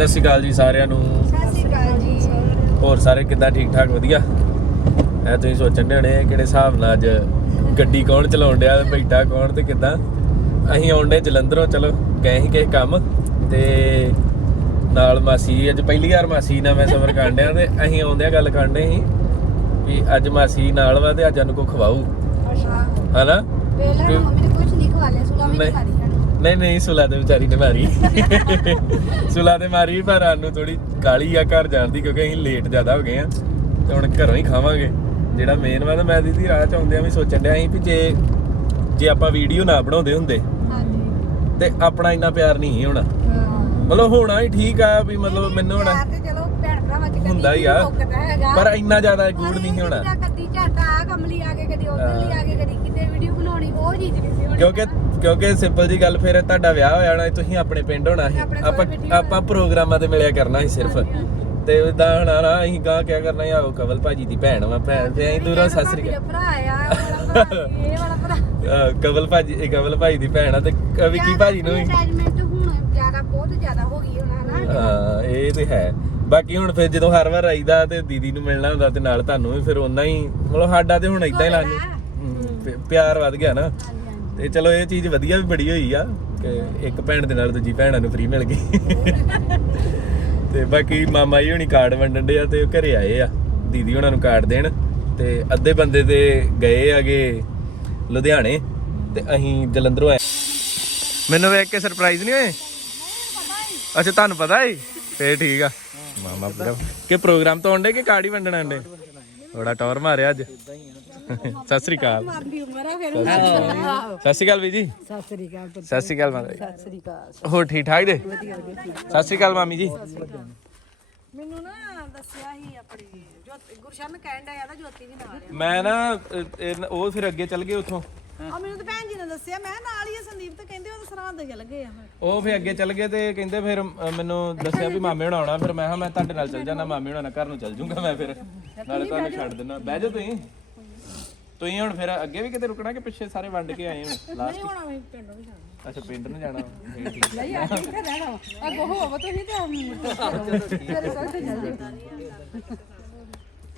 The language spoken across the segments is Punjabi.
ਸਤਿ ਸ਼੍ਰੀ ਅਕਾਲ ਜੀ ਸਾਰਿਆਂ ਨੂੰ। ਸਤਿ ਸ਼੍ਰੀ ਅਕਾਲ ਜੀ। ਹੋਰ ਸਾਰੇ ਕਿੱਦਾਂ ਠੀਕ ਠਾਕ ਵਧੀਆ। ਐ ਤੁਸੀਂ ਸੋਚਣ ਦੇ ਹੋਣੇ ਕਿਹੜੇ ਹਿਸਾਬ ਨਾਲ ਅੱਜ ਗੱਡੀ ਕੌਣ ਚਲਾਉਣ ਡਿਆ ਤੇ ਬੈਠਾ ਕੌਣ ਤੇ ਕਿੱਦਾਂ? ਅਸੀਂ ਆਉਂਦੇ ਜਲੰਧਰੋਂ ਚਲੋ ਗਏ ਸੀ ਕਿਸੇ ਕੰਮ ਤੇ ਨਾਲ ਮਾਸੀ ਅੱਜ ਪਹਿਲੀ ਵਾਰ ਮਾਸੀ ਨਾਲ ਮੈਂ ਸਫ਼ਰ ਕਰਨ ਡਿਆ ਤੇ ਅਸੀਂ ਆਉਂਦਿਆਂ ਗੱਲ ਕਰਦੇ ਸੀ ਵੀ ਅੱਜ ਮਾਸੀ ਨਾਲ ਵਾ ਤੇ ਅੱਜ ਸਾਨੂੰ ਕੋ ਖਵਾਊ। ਅੱਛਾ। ਹਨਾ? ਪਹਿਲਾਂ ਨਾ ਮੰਮੀ ਨੇ ਕੁਝ ਨਹੀਂ ਖਵਾ ਲਿਆ ਸੁਲਾ ਵੀ ਨਹੀਂ ਨਹੀਂ। ਨਹੀਂ ਨਹੀਂ ਸੁਲਾ ਦੇ ਵਿਚਾਰੀ ਨੇ ਮਾਰੀ। ਸੁਲਾ ਦੇ ਮਾਰੀ ਪਰ ਸਾਨੂੰ ਥੋੜੀ ਕਾਲੀ ਆ ਘਰ ਜਾਣ ਦੀ ਕਿਉਂਕਿ ਅਸੀਂ ਲੇਟ ਜ਼ਿਆਦਾ ਹੋ ਗਏ ਆ ਤੇ ਹੁਣ ਘਰੋਂ ਹੀ ਖਾਵਾਂਗੇ। ਜਿਹੜਾ ਮੇਨ ਵਾ ਤਾਂ ਮੈਂ ਦੀਦੀ ਰਾਹ ਚ ਆਉਂਦਿਆਂ ਵੀ ਸੋਚਣ ਡਿਆ ਸੀ ਵੀ ਜੇ ਜੇ ਆਪਾਂ ਵੀਡੀਓ ਨਾ ਬਣਾਉਂਦੇ ਹੁੰਦੇ ਹਾਂਜੀ। ਤੇ ਆਪਣਾ ਇੰਨਾ ਪਿਆਰ ਨਹੀਂ ਸੀ ਹੋਣਾ। ਮਤਲਬ ਹੋਣਾ ਹੀ ਠੀਕ ਆ ਵੀ ਮਤਲਬ ਮੈਨੂੰ ਹੁਣ। ਪਿਆਰ ਤੇ ਚਲੋ ਭੈਣ ਭਰਾਵਾਂ ਚ ਕਦੀ ਹੁੰਦਾ ਹੀ ਆ। ਪਰ ਇੰਨਾ ਜ਼ਿਆਦਾ ਗੂੜ ਨਹੀਂ ਸੀ ਹੋਣਾ। ਜਿੱਦਾਂ ਕਦੀ ਝਾਟਾ ਆ ਕਮਲੀ ਆ ਕੇ ਕਦੀ ਉਧਰ ਲਈ ਆ ਕੇ ਕਦੀ ਕਿਤੇ ਵੀਡੀਓ ਬਣਾਉਣੀ ਉਹ ਚੀਜ਼ ਨਹੀਂ ਸੀ ਹੋਣੀ। ਕਿਉਂਕਿ ਕਿਉਂਕਿ ਸਿੰਪਲ ਜੀ ਗੱਲ ਫਿਰ ਤੁਹਾਡਾ ਵਿਆਹ ਹੋਇਆ ਹੋਣਾ ਤੁਸੀਂ ਆਪਣੇ ਪਿੰਡ ਹੋਣਾ ਸੀ। ਆਪਾਂ ਆਪਾਂ ਪ੍ਰੋਗਰਾਮਾਂ ਤੇ ਮਿਲਿਆ ਕਰਨਾ ਸੀ ਸਿਰਫ। ਤੇ ਇਦਾਂ ਹਣਾ ਨਾ ਅਸੀਂ ਗਾਂ ਕਿਆ ਕਰਨਾ ਸੀ ਆਓ ਕਵਲ ਭਾਜੀ ਦੀ ਭੈਣ ਵਾ ਭੈਣ ਤੇ ਅਸੀਂ ਦੂਰੋਂ ਸਤਿ ਸ੍ਰੀ ਅਕਾਲ। ਭਰਾ ਆ ਉਹ ਇਹ ਵਾਲਾ ਭਰਾ। ਕਵਲ ਭਾਜੀ ਇਹ ਕਵਲ ਭਾਈ ਦੀ ਭੈਣ ਆ ਤੇ ਕ- ਵਿੱਕੀ ਭਾਜੀ ਨੂੰ ਅਟੈਚਮੈਂਟ ਹੁਣ ਜ਼ਿਆਦਾ ਬਹੁਤ ਜ਼ਿਆਦਾ ਹੋ ਗਈ ਹੁਣ ਹਨਾ ਹਾਂ ਇਹ ਤੇ ਹੈ। ਬਾਕੀ ਹੁਣ ਫਿਰ ਜਦੋਂ ਹਰ ਵਾਰ ਆਈਦਾ ਤੇ ਦੀਦੀ ਨੂੰ ਮਿਲਣਾ ਹੁੰਦਾ ਤੇ ਨਾਲ ਤੁਹਾਨੂੰ ਵੀ ਫਿਰ ਓਨਾ ਹੀ ਮਤਲਬ ਸਾਡਾ ਤੇ ਹੁਣ ਇਦਾਂ ਹੀ ਲੱਗ ਪਿਆਰ ਵੱਧ ਗਿਆ ਨਾ। ਤੇ ਚਲੋ ਇਹ ਚੀਜ਼ ਵਧੀਆ ਵੀ ਬੜੀ ਹੋਈ ਆ ਕਿ ਇੱਕ ਭੈਣ ਦੇ ਨਾਲ ਦੂਜੀ ਭੈਣਾਂ ਨੂੰ ਫ੍ਰੀ ਮਿਲ ਗਈ। ਤੇ ਬਾਕੀ ਮਾਮਾ ਜੀ ਹੁਣੀ ਕਾਰਡ ਵੰਡਣ ਦੇ ਆ ਤੇ ਉਹ ਘਰੇ ਆਏ ਆ। ਦੀਦੀ ਉਹਨਾਂ ਨੂੰ ਕਾਰਡ ਦੇਣ ਤੇ ਅੱਧੇ ਬੰਦੇ ਤੇ ਗਏ ਆਗੇ ਲੁਧਿਆਣੇ ਤੇ ਅਸੀਂ ਜਲੰਧਰੋਂ ਆਏ। ਮੈਨੂੰ ਵੇਖ ਕੇ ਸਰਪ੍ਰਾਈਜ਼ ਨਹੀਂ ਹੋਏ? ਅੱਛਾ ਤੁਹਾਨੂੰ ਪਤਾ ਏ? ਫੇਰ ਠੀਕ ਆ। ਮਾਮਾ ਪੂਰਾ ਕਿ ਪ੍ਰੋਗਰਾਮ ਤੋਂ ਆਉਂਦੇ ਕਿ ਕਾਰਡ ਹੀ ਵੰਡਣ ਆਉਂਦੇ? ਬੜਾ ਟੌਰ ਮਾਰਿਆ ਅੱਜ। ਸਤਿ ਸ੍ਰੀ ਅਕਾਲ। ਮਾਰਦੀ ਉਮਰ ਆ ਫਿਰ। ਸਤਿ ਸ਼੍ਰੀ ਅਕਾਲ। ਵੀ ਜੀ ਸਤਿ ਸ੍ਰੀ ਅਕਾਲ ਪੁੱਤ। ਸਤਿ ਸ਼੍ਰੀ ਅਕਾਲ ਮਾਤਾ ਜੀ। ਸਤਿ ਸ੍ਰੀ ਅਕਾਲ। ਹੋਰ ਠੀਕ ਠਾਕ ਜੇ? ਸਤਿ ਸ਼੍ਰੀ ਅਕਾਲ ਮਾਮੀ ਜੀ। ਮੈਨੂੰ ਨਾ ਦੱਸਿਆ ਸੀ ਆਪਣੀ ਜੋਤੀ ਗੁਰਸ਼ਨ ਕਹਿਣ ਡਿਆ ਦਾ ਜੋਤੀ ਵੀ ਨਾਲ। ਮੈਂ ਨਾ ਇਹ- ਉਹ ਫਿਰ ਅੱਗੇ ਚੱਲ ਗਏ ਉੱਥੋਂ। ਆ ਮੈਨੂੰ ਤਾਂ ਭੈਣ ਜੀ ਨੇ ਦੱਸਿਆ ਮੈਂ ਕਿਹਾ ਨਾਲ ਹੀ ਆ ਸੰਦੀਪ ਤੇ ਕਹਿੰਦੇ ਉਹ ਸਰਹੰਦ ਚਲ ਗਏ ਆ ਉਹ ਫਿਰ ਅੱਗੇ ਚੱਲ ਗਏ ਤੇ ਕਹਿੰਦੇ ਫਿਰ ਮੈਨੂੰ ਦੱਸਿਆ ਵੀ ਮਾਮੇ ਹੋਣਾ ਆਉਣਾ ਫਿਰ ਮੈਂ ਕਿਹਾ ਮੈਂ ਤੁਹਾਡੇ ਨਾਲ ਚੱਲ ਜਾਣਾ ਮਾਮੇ ਹੋਣਾ ਨਾਲ ਘਰ ਨੂੰ ਚੱਲ ਜੂੰਗਾ ਮੈਂ ਫਿਰ। ਨਾਲੇ ਤੁਹਾਨੂੰ ਛੱਡ ਦਿੰਦਾ। ਬਹਿ ਜਾਓ ਤੁਸੀਂ। ਤੁਸੀਂ ਹੁਣ ਫਿਰ ਅੱਗੇ ਵੀ ਕਿਤੇ ਰੁਕਣਾ ਕਿ ਪਿੱਛੇ ਸਾਰੇ ਵੰਡ ਕੇ ਆਏ ਹੋ? ਲਾਸਟ ਹੁਣ ਆਵੇਂ ਪਿੰਡੋਂ ਵੀ ਜਾਣਾ। ਅੱਛਾ ਪਿੰਡ ਨੂੰ ਜਾਣਾ। ਫਿਰ ਠੀਕ ਨਹੀਂ ਆ ਠੀਕ ਹੈ ਰਹਿਣਾ ਅੱਗੋਂ ਹੋਵੋ ਤੁਸੀਂ ਤੇ ਤੇਰੇ ਕੋਲ ਤੇ ਚੱਲ ਜਾਓ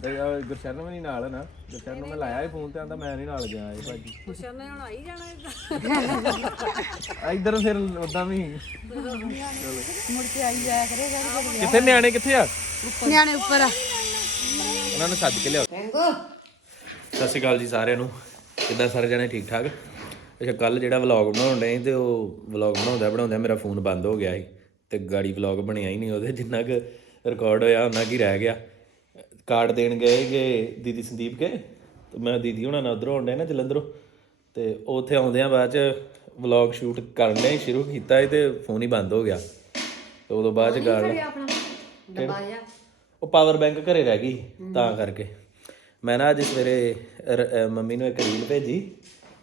ਤੇ ਉਹ ਗੁਰਸ਼ਰਨ ਵੀ ਨਹੀਂ ਨਾਲ ਨਾ। ਗੁਰਸ਼ਰਨ ਨੂੰ ਮੈਂ ਲਾਇਆ ਇਹ ਫੋਨ ਤੇ ਆਂਦਾ ਮੈਂ ਨਹੀਂ ਨਾਲ ਗਿਆ ਇਹ ਭਾਜੀ। ਕੁਸ਼ਨ ਨੇ ਹੁਣ ਆਈ ਜਾਣਾ ਏਦਾਂ। ਇੱਧਰ ਫਿਰ ਉਦਾਂ ਵੀ। ਮੁੜ ਕੇ ਆਈ ਜਾਇਆ ਕਰੇਗਾ ਕਿੱਥੇ ਨਿਆਣੇ ਕਿੱਥੇ ਆ? ਨਿਆਣੇ ਉੱਪਰ ਆ। ਉਹਨਾਂ ਨੂੰ ਸੱਦ ਕੇ ਲਿਆਓ। ਸਤਿ ਸ਼੍ਰੀ ਅਕਾਲ ਜੀ ਸਾਰਿਆਂ ਨੂੰ। ਕਿੱਦਾਂ ਸਾਰੇ ਜਣੇ ਠੀਕ ਠਾਕ? ਅੱਛਾ ਕੱਲ ਜਿਹੜਾ ਵਲੌਗ ਬਣਾਉਣ ਡਏ ਸੀ ਤੇ ਉਹ ਵਲੌਗ ਬਣਾਉਂਦਾ ਬਣਾਉਂਦਾ ਮੇਰਾ ਫੋਨ ਬੰਦ ਹੋ ਗਿਆ ਸੀ ਤੇ ਗਾੜੀ ਵਲੌਗ ਬਣਿਆ ਹੀ ਨਹੀਂ ਉਹਦੇ ਜਿੰਨਾ ਕੁ ਰਿਕਾਰਡ ਹੋਇਆ ਉਹਨਾਂ ਕੀ ਰਹਿ ਗਿਆ। ਕਾਰਡ ਦੇਣ ਗਏ ਕਿ ਦੀਦੀ ਸੰਦੀਪ ਕੇ ਤੇ ਮੈਂ ਦੀਦੀ ਹੁਣਾਂ ਨਾਲ ਉਧਰੋਂ ਆਉਂਦੇ ਨਾ ਜਲੰਧਰੋਂ ਤੇ ਉੱਥੇ ਆਉਂਦਿਆਂ ਬਾਅਦ ਚ ਵਲੌਗ ਸ਼ੂਟ ਕਰਨ ਲਈ ਸ਼ੁਰੂ ਕੀਤਾ ਸੀ ਤੇ ਫੋਨ ਹੀ ਬੰਦ ਹੋ ਗਿਆ। ਤੇ ਉਦੋਂ ਬਾਅਦ ਚ ਗਾਲ ਉਹ ਪਾਵਰ ਬੈਂਕ ਘਰੇ ਰਹਿ ਗਈ ਤਾਂ ਕਰਕੇ। ਮੈਂ ਨਾ ਅੱਜ ਸਵੇਰੇ ਮੰਮੀ ਨੂੰ ਇੱਕ ਰੀਲ ਭੇਜੀ